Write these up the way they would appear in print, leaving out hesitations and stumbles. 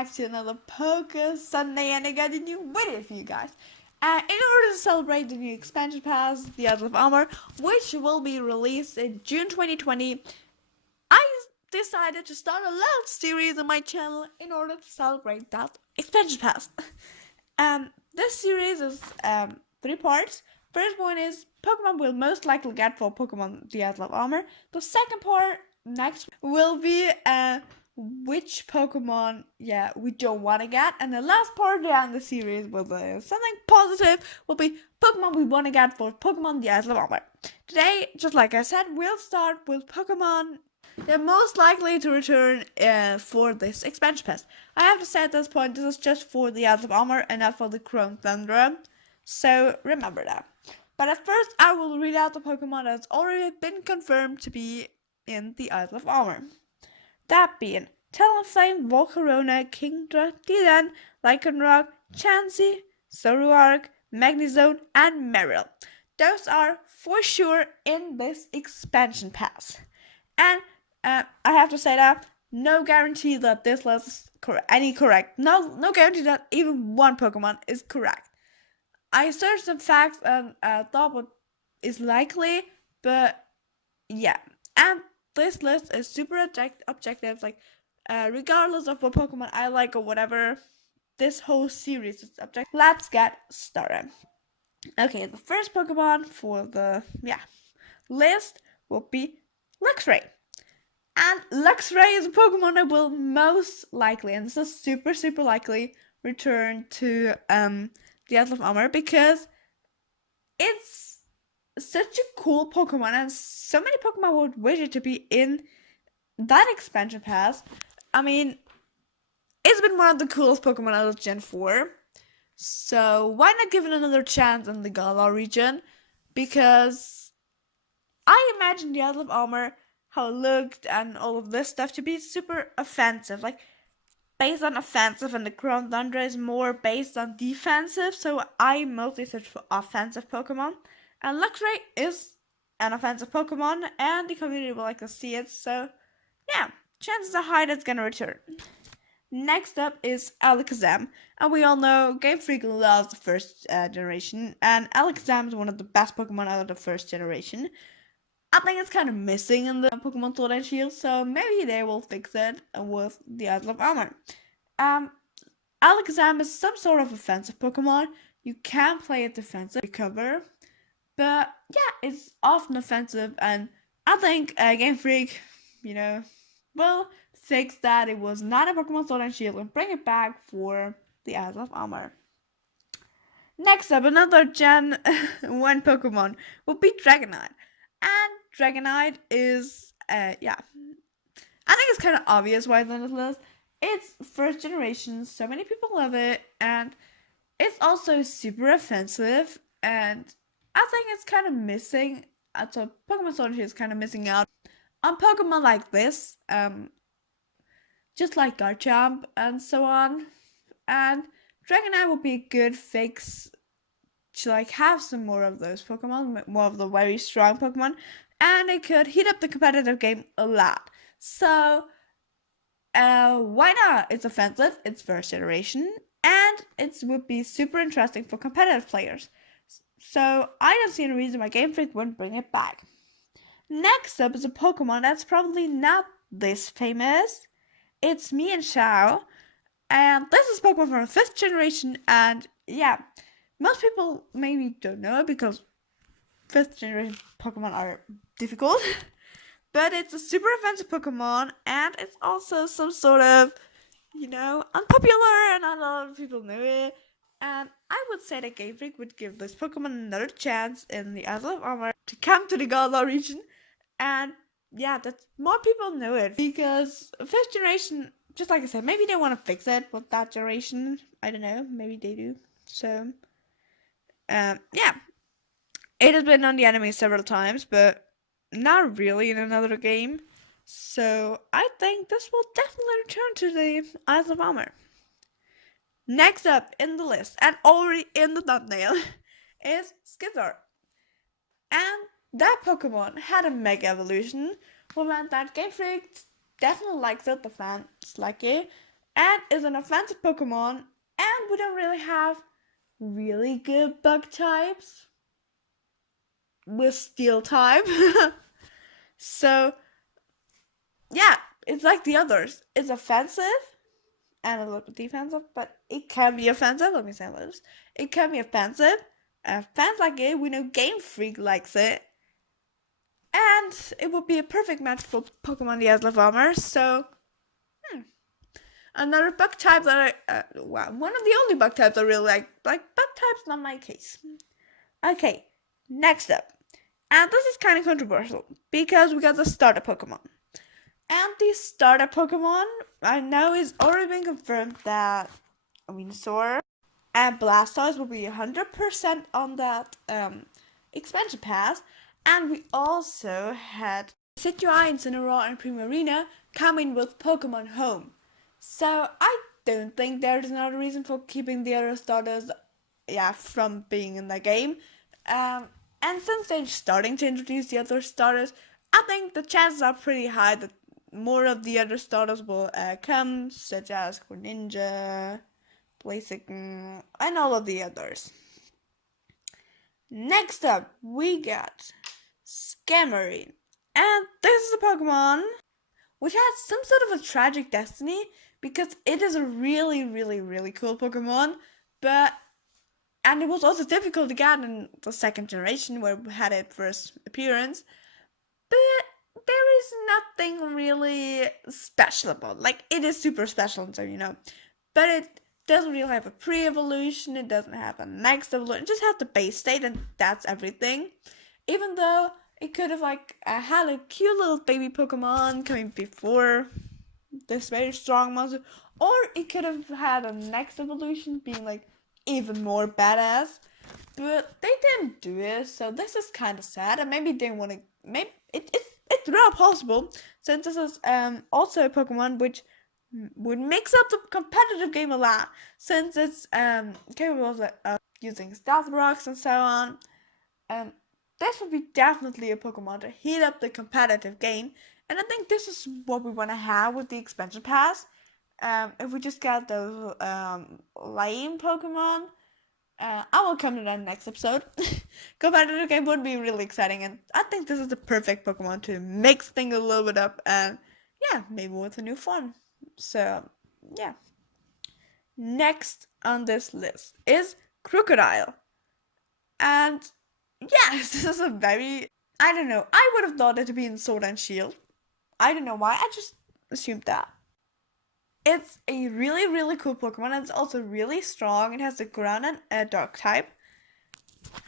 back to another Poker Sunday, and I got a new video for you guys. In order to celebrate the new expansion pass, the Idol of Armor, which will be released in June 2020, I decided to start a little series on my channel in order to celebrate that expansion pass. This series is 3 parts. First one is Pokemon will most likely get for Pokemon the Idol of Armor. The second part next will be which Pokemon we don't want to get, and the last part in the series will be something positive, will be Pokemon we want to get for Pokemon the Idol of Armor. Today, just like I said, we'll start with Pokemon they're most likely to return for this expansion pass. I have to say at this point, this is just for the Idol of Armor and not for the Crone Thundra, so remember that. But at first, I will read out the Pokemon that's already been confirmed to be in the Idol of Armor. That being Talonflame, Volcarona, Kingdra, Dylan, Lycanroc, Chansey, Zoroark, Magnezone, and Meryl. Those are for sure in this expansion pass. And I have to say that no guarantee that this list is correct. No guarantee that even one Pokemon is correct. I searched some facts and thought what is likely, but yeah. And this list is super objective, like regardless of what Pokemon I like or whatever, this whole series is objective. Let's get started. Okay, the first Pokemon for the list will be Luxray. And Luxray is a Pokemon that will most likely, and this is super likely, return to the Idol of Armor because it's such a cool Pokemon, and so many Pokemon would wish it to be in that expansion pass. I mean, it's been one of the coolest Pokemon out of Gen 4, so why not give it another chance in the Galar region? Because I imagine the Idol of Armor, how it looked and all of this stuff, to be super offensive, like based on offensive, and the Crown Thundra is more based on defensive, so I mostly search for offensive Pokemon. And Luxray is an offensive Pokemon, and the community will like to see it, so yeah, chances are high that's gonna return. Next up is Alakazam, and we all know Game Freak loves the first generation, and Alakazam is one of the best Pokemon out of the first generation. I think it's kind of missing in the Pokemon Sword and Shield, so maybe they will fix it with the Idol of Armor. Alakazam is some sort of offensive Pokemon. You can play it defensive, recover, but yeah, it's often offensive, and I think Game Freak, will fix that. It was not a Pokemon Sword and Shield and bring it back for the Idol of Armor. Next up, another Gen 1 Pokemon will be Dragonite. And Dragonite is, I think it's kind of obvious why it's on this list. It's first generation, so many people love it, and it's also super offensive, and I think it's kind of missing, so Pokemon Sword and Shield is kind of missing out on Pokemon like this, just like Garchomp and so on, and Dragonite would be a good fix to have some more of those Pokemon, more of the very strong Pokemon, and it could heat up the competitive game a lot. So, why not? It's offensive, it's first generation, and it would be super interesting for competitive players. So, I don't see any reason why Game Freak wouldn't bring it back. Next up is a Pokemon that's probably not this famous. It's Meow, and this is Pokemon from the 5th generation, and yeah, most people maybe don't know it because 5th generation Pokemon are difficult, but it's a super offensive Pokemon, and it's also some sort of, unpopular, and not a lot of people know it. And I would say that Game Freak would give this Pokemon another chance in the Idol of Armor to come to the Galar region, and yeah, that more people know it because 5th generation, just like I said, maybe they want to fix it with that generation. I don't know, maybe they do. So it has been on the anime several times, but not really in another game. So I think this will definitely return to the Isle of Armor. Next up in the list, and already in the thumbnail, is Skithor. And that Pokemon had a Mega Evolution, which meant that Game Freak definitely likes it, the fans like it. and is an offensive Pokemon, and we don't really have really good bug types with steel type. So yeah, it's like the others. It's offensive and a little bit defensive, but it can be offensive. Let me say this. It can be offensive. Fans like it. We know Game Freak likes it. And it would be a perfect match for Pokemon the Asla Farmer. So, another bug type that one of the only bug types I really like. Like, bug types, not my case. Okay, next up. And this is kind of controversial because we got the starter Pokemon. And the starter Pokemon, I know it's already been confirmed that Venusaur and Blastoise will be 100% on that expansion pass. And we also had Decidueye, Incineroar, and Primarina coming with Pokemon Home. So I don't think there's another reason for keeping the other starters from being in the game. And since they're starting to introduce the other starters, I think the chances are pretty high that more of the other starters will come, such as Greninja, Blaziken, and all of the others. Next up, we got Scammering. And this is a Pokemon which has some sort of a tragic destiny because it is a really, really, really cool Pokemon, and it was also difficult to get in the second generation where we had its first appearance, but there is nothing really special about it. Like, it is super special, so but it doesn't really have a pre-evolution, it doesn't have a next evolution, it just has the base state, and that's everything. Even though it could have had a cute little baby Pokemon coming before this very strong monster, or it could have had a next evolution being even more badass, but they didn't do it, so this is kind of sad. And maybe they want to. Maybe it's not possible, since this is also a Pokemon which would mix up the competitive game a lot, since it's capable of using Stealth Rocks and so on. This would be definitely a Pokemon to heat up the competitive game, and I think this is what we want to have with the expansion pass. If we just get those lame Pokemon, I will come to that next episode. Competitive game would be really exciting, and I think this is the perfect Pokemon to mix things a little bit up, and maybe with a new form. So, yeah. Next on this list is Crocodile. And yes, this is a very, I don't know, I would have thought it to be in Sword and Shield. I don't know why, I just assumed that. It's a really, really cool Pokemon, and it's also really strong. It has a ground and a dark type.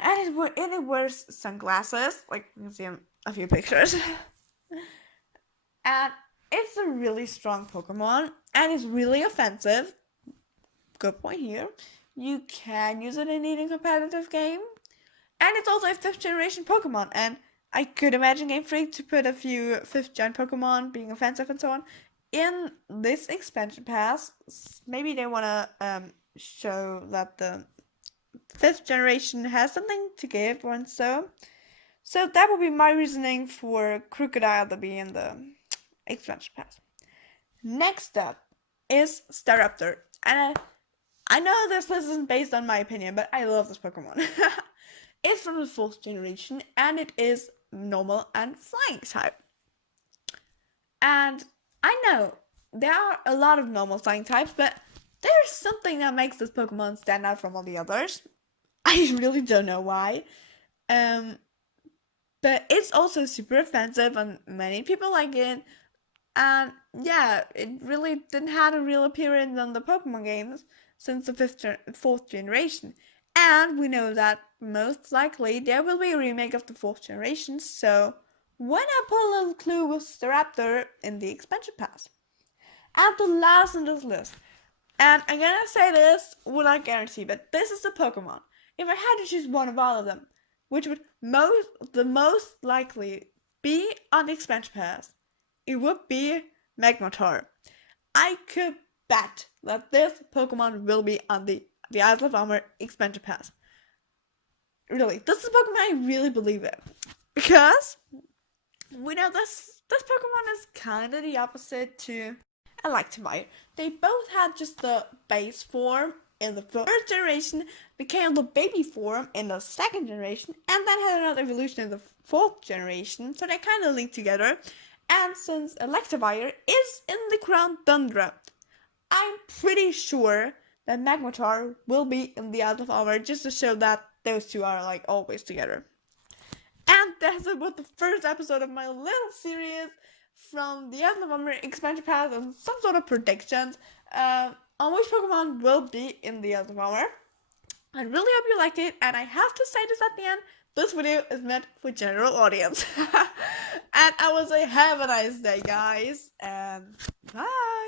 And it wears sunglasses, like you can see in a few pictures. And it's a really strong Pokemon, and it's really offensive. Good point here. You can use it in any competitive game. And it's also a 5th generation Pokemon, and I could imagine Game Freak to put a few 5th gen Pokemon being offensive and so on in this expansion pass. Maybe they want to show that the 5th generation has something to give, and so that would be my reasoning for Crocodile to be in the expansion pass. Next up is Staraptor, and I know this list isn't based on my opinion, but I love this Pokemon. It's from the 4th generation, and it is normal and flying type. And I know there are a lot of normal flying types, but there's something that makes this Pokemon stand out from all the others. I really don't know why. But it's also super offensive, and many people like it. And it really didn't have a real appearance on the Pokemon games since the 4th generation. And we know that most likely there will be a remake of the 4th generation, so why not put a little clue with Staraptor in the expansion pass? And the last on this list, and I'm gonna say this without guarantee, but this is the Pokemon. If I had to choose one of all of them, which would the most likely be on the expansion pass, it would be Magmortar. I could bet that this Pokemon will be on the Isle of Armor expansion pass. Really, this is a Pokemon I really believe in, because we know this Pokemon is kind of the opposite to Electivire. They both had just the base form in the first generation, became the baby form in the second generation, and then had another evolution in the fourth generation, so they kind of link together. And since Electivire is in the crown Thundra, I'm pretty sure that Magmatar will be in the Out of Armor, just to show that those two are like always together. And that's about the first episode of my little series from the Out of Armor expansion pass and some sort of predictions on which Pokemon will be in the Out of Armor. I really hope you liked it, and I have to say this at the end. This video is meant for general audience. And I will say have a nice day, guys, and bye!